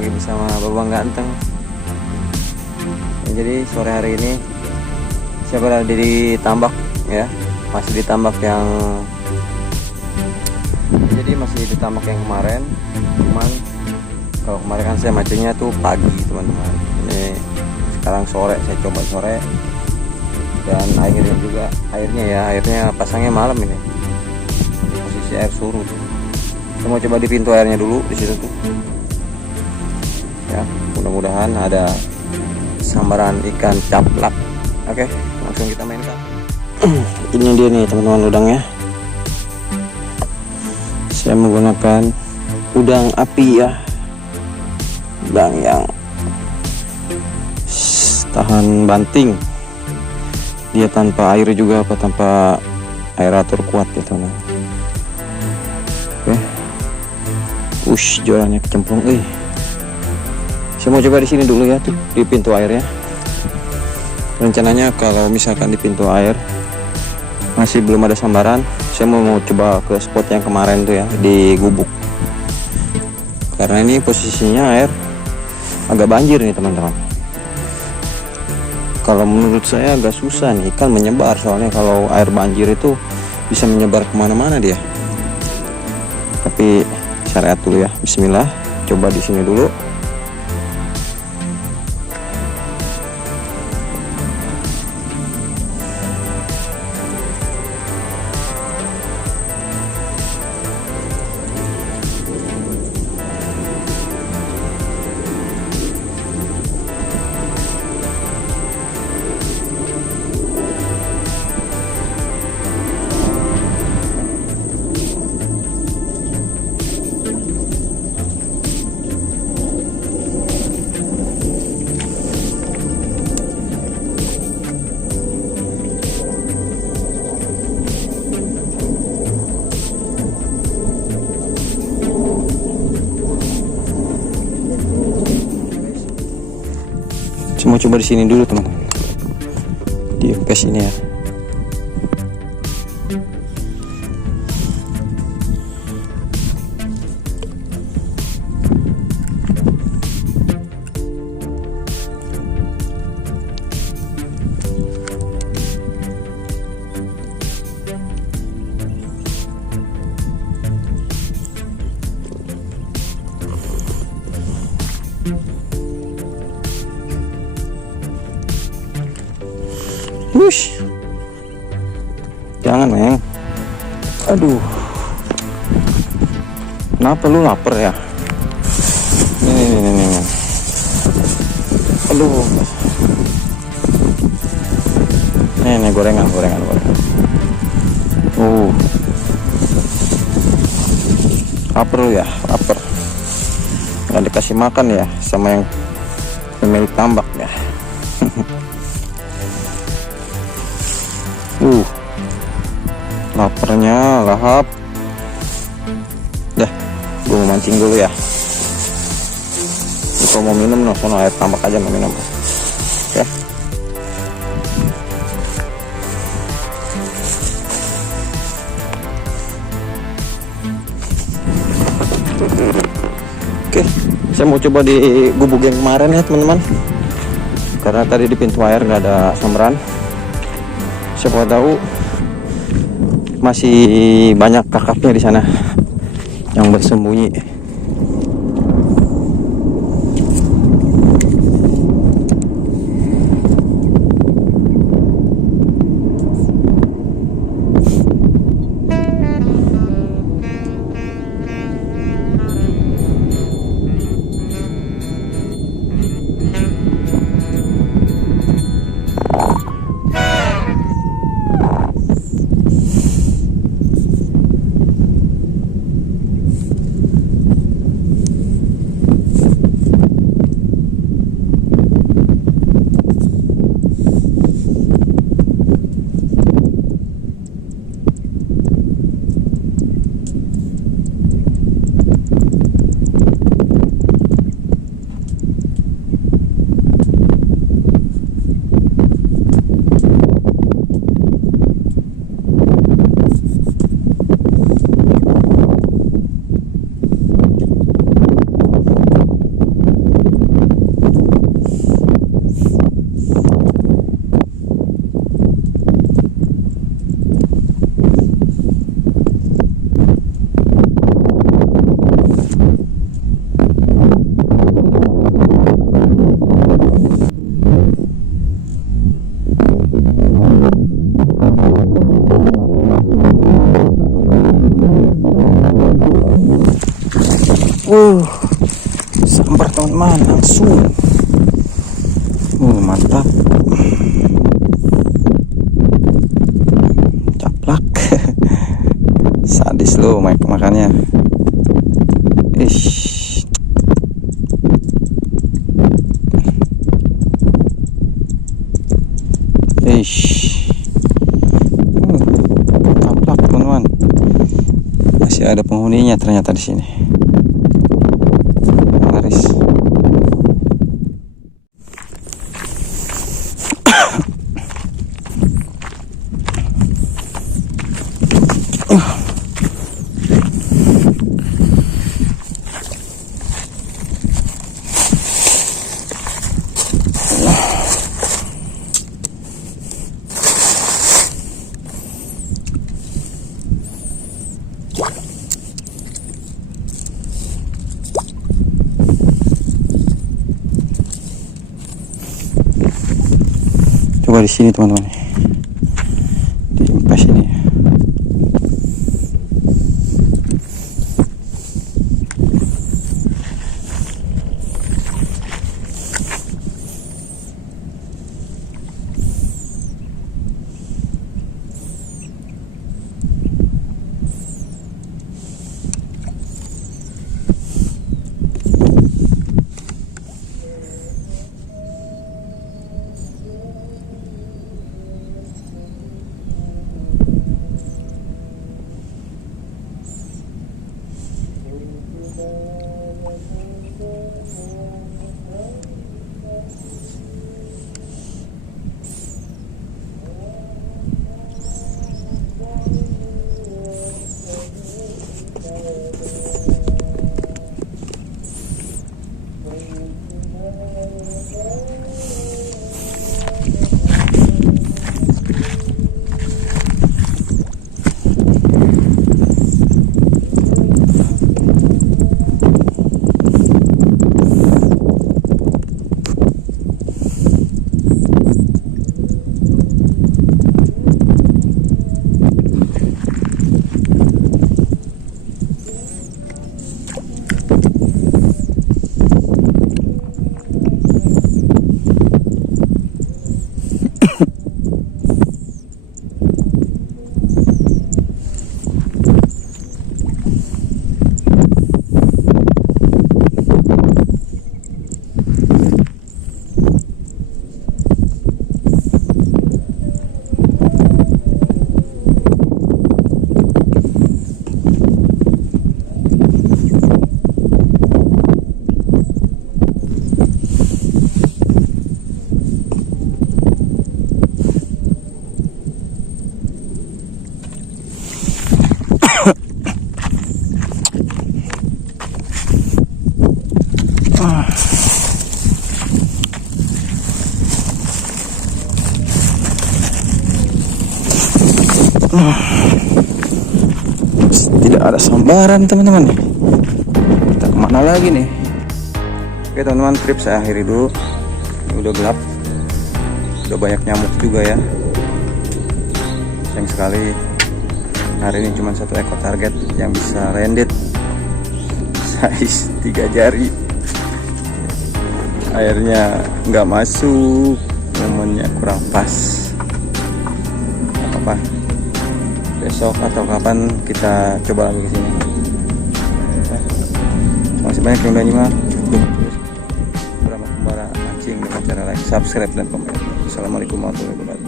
lagi bersama Babang Ganteng. Ya, jadi sore hari ini saya berada di tambak ya, masih di tambak yang kemarin. Cuman kalau kemarin kan saya mancingnya tuh pagi teman-teman. Ini sekarang sore, saya coba sore dan airnya pasangnya malam ini. Posisi air surut. Saya mau coba di pintu airnya dulu di situ tuh. Ya, mudah-mudahan ada sambaran ikan caplak. Oke, langsung kita mainkan. Ini dia nih teman-teman udangnya. Saya menggunakan udang api ya, udang yang tahan banting. Dia tanpa air juga, tanpa aerator kuat ya teman. Oke, jorannya kecemplung. Saya mau coba di sini dulu ya, tuh di pintu airnya. Rencananya kalau misalkan di pintu air masih belum ada sambaran, saya mau coba ke spot yang kemarin tuh ya, di gubuk. Karena ini posisinya air agak banjir nih teman-teman. Kalau menurut saya agak susah nih ikan menyebar, soalnya kalau air banjir itu bisa menyebar kemana-mana dia. Tapi syariat dulu ya, bismillah. Coba di sini dulu. Mau coba di sini dulu teman-teman, di bekas ini ya. Wush, jangan Meng. Aduh, kenapa lu lapar ya? Nih. Aduh, nih gorengan. Lapar lu ya, lapar. Nggak dikasih makan ya sama yang pemilik tambak ya. Laparnya lahap. Dah, gue mau mancing dulu ya. Kalau mau minum, sono air tambak aja mau minum. Oke. Oke, saya mau coba di gubuk yang kemarin ya teman-teman. Karena tadi di pintu air nggak ada sambaran. Siapa tahu masih banyak kakapnya di sana yang bersembunyi. Sambar teman-teman langsung. Mantap. Caplak. Sadis lo makannya. Ish. Caplak teman-teman. Masih ada penghuninya ternyata di sini. Laris. Coba di sini teman-teman, di empas ini. Tidak ada sambaran teman-teman. Kita kemana lagi nih? Oke teman-teman, trip saya akhiri dulu. Ini udah gelap, udah banyak nyamuk juga ya. Sayang sekali hari ini cuma satu ekor target yang bisa landed, size 3 jari. Airnya nggak masuk, momennya kurang pas. Apa besok atau kapan kita coba lagi ke sini. Masih banyak yang udah nyimak. Beramah kembara mancing dengan cara like, subscribe dan komen. Assalamualaikum warahmatullahi wabarakatuh.